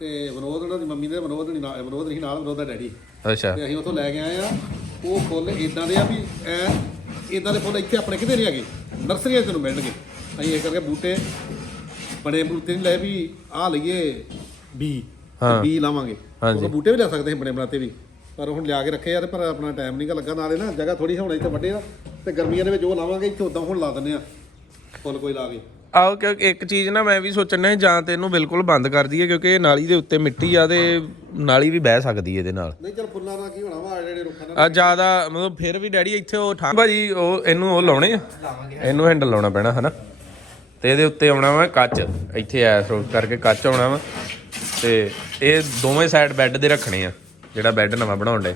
ਤੇ ਵਿਨੋਦ ਉਹਨਾਂ ਦੀ ਮੰਮੀ ਦੇ ਵਿਨੋਦ ਨਹੀਂ ਨਾਲ ਵਿਨੋਦ ਨਹੀਂ ਨਾਲ ਵਿਨੋਦ ਦਾ ਡੈਡੀ। ਅੱਛਾ। ਤੇ ਅਸੀਂ ਉੱਥੋਂ ਲੈ ਕੇ ਆਏ ਆ। ਉਹ ਫੁੱਲ ਇਦਾਂ ਦੇ ਆ ਵੀ ਐ ਇਦਾਂ ਦੇ ਫੁੱਲ ਇੱਥੇ ਆਪਣੇ ਕਿਤੇ ਨਹੀਂ ਹੈਗੇ। ਨਰਸਰੀਆਂ 'ਚ ਮਿਲਣਗੇ। ਅਸੀਂ ਇਹ ਕਰਕੇ ਬੂਟੇ ਬੜੇ ਬੂਟੇ ਨਹੀਂ ਲੈ ਵੀ ਆਹ ਲਈਏ ਬੀ ਹਾਂ। ਬੀ ਲਾਵਾਂਗੇ। ਹਾਂਜੀ। ਉਹ ਬੂਟੇ ਵੀ ਲੈ ਸਕਦੇ ਸੀ ਬਣੇ ਬਣਾਤੇ ਵੀ। ਪਰ ਹੁਣ ਲਿਆ ਕੇ ਰੱਖੇ ਯਾਰ ਪਰ ਆਪਣਾ ਟਾਈਮ ਨਹੀਂ ਗਾ ਲੱਗਾ। ਨਾਲੇ ਨਾ ਜਗ੍ਹਾ ਥੋੜੀ ਹੁਣ ਇੱਥੇ ਵੱਡੇ ਆ ਤੇ ਗਰਮੀਆਂ ਦੇ ਵਿੱਚ ਉਹ ਲਾਵਾਂਗੇ ਇੱਥੇ ਉਦਾਂ ਹੁਣ ਲਾ ਦਿੰਦੇ ਆ। ਫੁੱਲ ਕੋਈ ਲਾ ਕੇ ਆਓ ਕਿ ਇੱਕ ਚੀਜ਼ ਨਾ ਮੈਂ ਵੀ ਸੋਚਣਾ ਜਾਂ ਤੇ ਇਹਨੂੰ ਬਿਲਕੁਲ ਬੰਦ ਕਰ ਦਈਏ ਕਿਉਂਕਿ ਇਹ ਨਾਲੀ ਦੇ ਉੱਤੇ ਮਿੱਟੀ ਆ ਤੇ ਨਾਲੀ ਵੀ ਬਹਿ ਸਕਦੀ ਹੈ ਇਹਦੇ ਨਾਲ। ਨਹੀਂ ਚਲ ਫੁੱਲਾਂ ਦਾ ਕੀ ਹੋਣਾ ਵਾ ਆਹ ਜਿਹੜੇ ਰੁੱਖਾਂ ਨਾਲ। ਆ ਜ਼ਿਆਦਾ ਮਤਲਬ ਫਿਰ ਵੀ ਡੈਡੀ ਇੱਥੇ ਉਹ ਠਾਂ ਭਾਜੀ ਉਹ ਇਹਨੂੰ ਉਹ ਲਾਉਣੇ ਆ। ਇਹਨੂੰ ਹੈਂਡਲ ਲਾਉਣਾ ਪੈਣਾ ਹਨਾ? ਤੇ ਇਹਦੇ ਉੱਤੇ ਆਉਣਾ ਵਾ ਕੱਚ। ਇੱਥੇ ਐਸ ਕਰਕੇ ਕੱਚ ਆਉਣਾ ਵਾ। ਤੇ ਇਹ ਦੋਵੇਂ ਸਾਈਡ ਬੈੱਡ ਦੇ ਰੱਖਣੇ ਆ, ਜਿਹੜਾ ਬੈੱਡ ਨਵਾਂ ਬਣਾਉਣ ਦੇ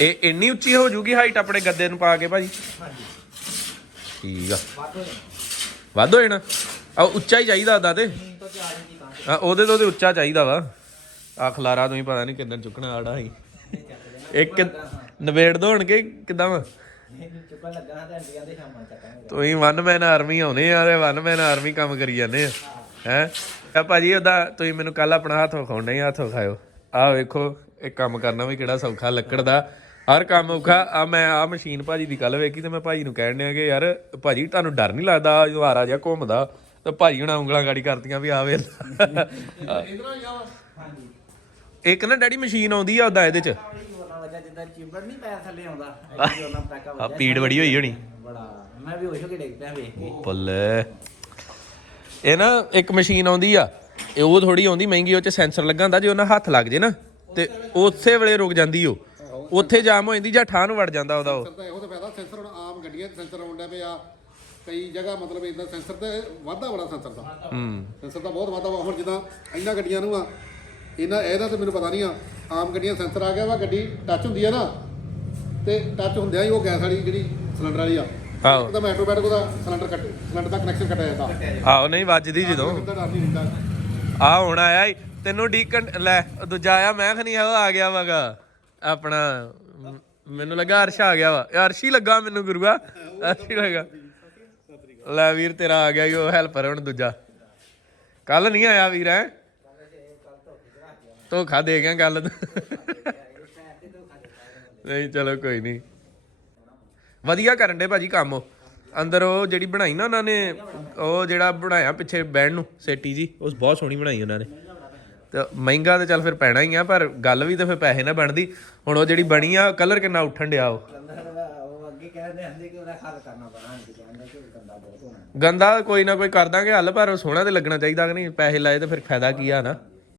ਇਹ ਇੰਨੀ ਉੱਚੀ ਹੋ ਜੂਗੀ ਹਾਈਟ ਆਪਣੇ ਗੱਦੇ ਨੂੰ ਪਾ ਕੇ ਭਾਜੀ? ਠੀਕ ਆ। ਵੱਧ ਹੋ ਜਾਣਾ। ਆ ਉੱਚਾ ਹੀ ਚਾਹੀਦਾ ਉਹਦਾ ਆ ਉਹਦੇ ਤੋਂ ਤੇ ਉੱਚਾ ਚਾਹੀਦਾ ਵਾ। ਆ ਖਲਾਰਾ ਤੁਸੀਂ ਪਤਾ ਨਹੀਂ ਕਿੰਨਾ ਚੁੱਕਣਾ ਆੜਾ ਸੀ ਇੱਕ ਨਵੇੜ ਦੋਣਗੇ ਕਿਦਾਂ ਵਾ? ਚੁੱਕਣ ਲੱਗਾ ਤੇ ਅੰਡੀਆਂ ਦੇ ਸ਼ਾਮਾਂ ਚੱਕਾਂਗੇ ਤੁਸੀਂ ਵਨ ਮੈਨ ਆਰਮੀ ਆਉਨੇ ਆ ਤੇ ਵਨ ਮੈਨ ਆਰਮੀ ਕੰਮ ਕਰੀ ਜਾਂਦੇ ਆ, ਹੈ? ਆ ਭਾਜੀ ਉਹਦਾ ਤੁਸੀਂ ਮੈਨੂੰ ਕੱਲ ਆਪਣਾ ਹੱਥ ਵਿਖਾਉਣਾ ਹੀ ਹੱਥ ਵਿਖਾਇਓ ਆਹ ਵੇਖੋ ਇਹ ਕੰਮ ਕਰਨਾ ਵੀ ਕਿਹੜਾ ਸੌਖਾ ਲੱਕੜ ਦਾ। ਹਰ ਕੰਮ ਔਖਾ। ਆ ਮੈਂ ਆ ਮਸ਼ੀਨ ਭਾਜੀ ਦੀ ਕੱਲ ਵੇਖੀ ਤੇ ਮੈਂ ਭਾਜੀ ਨੂੰ ਕਹਿਣ ਡਿਆ ਕਿ ਯਾਰ ਭਾਜੀ ਤੁਹਾਨੂੰ ਡਰ ਨਹੀਂ ਲੱਗਦਾ ਜਦੋਂ ਆਰਾ ਜਿਹਾ ਘੁੰਮਦਾ? ਤੇ ਭਾਜੀ ਹੁਣ ਉਂਗਲਾਂ ਗਾੜੀ ਕਰਦੀਆਂ ਵੀ ਆਵੇ ਇਧਰ ਆ ਇੱਕ ਨਾ ਡੈਡੀ ਮਸ਼ੀਨ ਆਉਂਦੀ ਆ ਉਦਾਂ ਇਹਦੇ ਚ। ਜਿੱਦਾਂ ਚਿੰਬੜ ਨਹੀਂ ਪੈਰ ਥੱਲੇ ਆਉਂਦਾ ਆ ਪੀੜ ਬੜੀ ਹੋਈ ਹੋਣੀ। ਬੜਾ। ਮੈਂ ਵੀ ਉਹੋ ਕਿ ਡਿੱਗ ਪਿਆ ਵੇਖ ਕੇ। ਬੱਲੇ। ਇਹ ਨਾ ਇੱਕ ਮਸ਼ੀਨ ਆਉਂਦੀ ਆ ਇਹ ਉਹ ਥੋੜੀ ਆਉਂਦੀ ਮਹਿੰਗੀ ਉਹ ਚ ਸੈਂਸਰ ਲੱਗਾ ਹੁੰਦਾ ਜੇ ਉਹਨਾਂ ਹੱਥ ਲੱਗ ਜੇ ਨਾ ਤੇ ਉਸੇ ਵੇਲੇ ਰੁਕ ਜਾਂਦੀ ਉਹ। ਉੱਥੇ ਜਾਮ ਹੋ ਜਾਂਦੀ ਜਾਂ ਠਾਹ ਨੂੰ ਵੜ ਜਾਂਦਾ ਉਹਦਾ ਉਹ। ਸੈਂਸਰ ਦਾ ਇਹੋ ਤਾਂ ਫਾਇਦਾ ਸੈਂਸਰ ਹੁਣ ਆਮ ਗੱਡੀਆਂ 'ਚ ਸੈਂਸਰ ਆਉਂਦਾ ਪਿਆ। ਕਈ ਜਗ੍ਹਾ ਮਤਲਬ ਇਦਾਂ ਸੈਂਸਰ ਤੇ ਵਾਧਾ ਬੜਾ ਸੈਂਸਰ ਦਾ। ਹੂੰ। ਸੈਂਸਰ ਦਾ ਬਹੁਤ ਵਾਧਾ ਵਾ ਹੁਣ ਜਿੱਦਾਂ ਇਹਨਾਂ ਗੱਡੀਆਂ ਨੂੰ ਆ ਇਹਨਾਂ ਇਹਦਾ ਤਾਂ ਮੈਨੂੰ ਪਤਾ ਨਹੀਂ ਆ ਆਮ ਗੱਡੀਆਂ ਸੈਂਸਰ ਆ ਗਿਆ ਵਾ ਗੱਡੀ ਟੱਚ ਹੁੰਦੀ ਆ ਨਾ ਤੇ ਟੱਚ ਹੁੰਦਿਆਂ ਹੀ ਉਹ ਗੈਸ ਵਾਲੀ ਜਿਹੜੀ ਸਿਲੰਡਰ ਵਾਲੀ ਆ ਆਹੋ। ਉਹਦਾ ਆਟੋਮੈਟਿਕ ਉਹਦਾ ਸਿਲੰਡਰ ਕੱਟ ਸਿਲੰਡਰ ਦਾ ਕਨੈਕਸ਼ਨ ਕੱਟਿਆ ਜਾਂਦਾ। ਆਹੋ ਨਹੀਂ ਵੱਜਦੀ ਜਦੋਂ। ਡਰ ਨਹੀਂ ਆ ਹੁਣ ਆਇਆ ਈ। ਤੈਨੂੰ ਡੀਕਨ ਲੈ ਉਹ ਦੂਜਾ ਆਇਆ ਮੈਂ ਖਨੀ ਉਹ ਆ ਗਿਆ ਵਾਗਾ ਆਪਣਾ ਮ- ਮੈਨੂੰ ਲੱਗਾ ਅਰਸ਼ ਆ ਗਿਆ ਵਾ। ਇਹ ਅਰਸ਼ ਹੀ ਲੱਗਾ ਮੈਨੂੰ ਗੁਰੂਆ ਅਰਸ਼ ਹੀ ਲੱਗਾ। ਲੈ ਵੀਰ ਤੇਰਾ ਆ ਗਿਆ ਈ ਉਹ ਹੈਲਪਰ ਹੁਣ ਦੂਜਾ। ਕੱਲ ਨਹੀਂ ਆਇਆ ਵੀਰ ਹੈ? ਧੋਖਾ ਦੇ ਗਿਆ ਗੱਲ। ਨਹੀਂ ਚਲੋ ਕੋਈ ਨਹੀਂ ਵਧੀਆ ਕਰਨ ਦੇ ਭਾਜੀ ਕੰਮ ਉਹ। ਅੰਦਰ ਉਹ ਜਿਹੜੀ ਬਣਾਈ ਨਾ ਉਹਨਾਂ ਨੇ, ਉਹ ਜਿਹੜਾ ਬਣਾਇਆ ਪਿੱਛੇ ਬੈਂਡ ਨੂੰ, ਸੇਟੀ ਜੀ, ਉਹ ਬਹੁਤ ਸੋਹਣੀ ਬਣਾਈ ਉਹਨਾਂ ਨੇ। ਤੇ ਮਹਿੰਗਾ ਤੇ ਚੱਲ ਫਿਰ ਪੈਣਾ ਹੀ ਆ, ਪਰ ਗੱਲ ਵੀ ਤੇ ਫਿਰ ਪੈਸੇ ਨਾ ਬਣਦੀ। ਹੁਣ ਉਹ ਜਿਹੜੀ ਬਣੀ ਆ, ਕਲਰ ਕਿੰਨਾ ਉੱਠਣ ਡਿਆ ਉਹ। ਗੰਦਾ ਗੰਦਾ ਕੋਈ ਨਾ ਕੋਈ ਕਰ ਦਾਂਗੇ ਹੱਲ, ਪਰ ਉਹ ਸੋਹਣਾ ਤੇ ਲੱਗਣਾ ਚਾਹੀਦਾ ਕਿ ਨਹੀਂ, ਪੈਸੇ ਲਾਏ ਤੇ ਫਿਰ ਫਾਇਦਾ ਕੀ ਆ ਨਾ।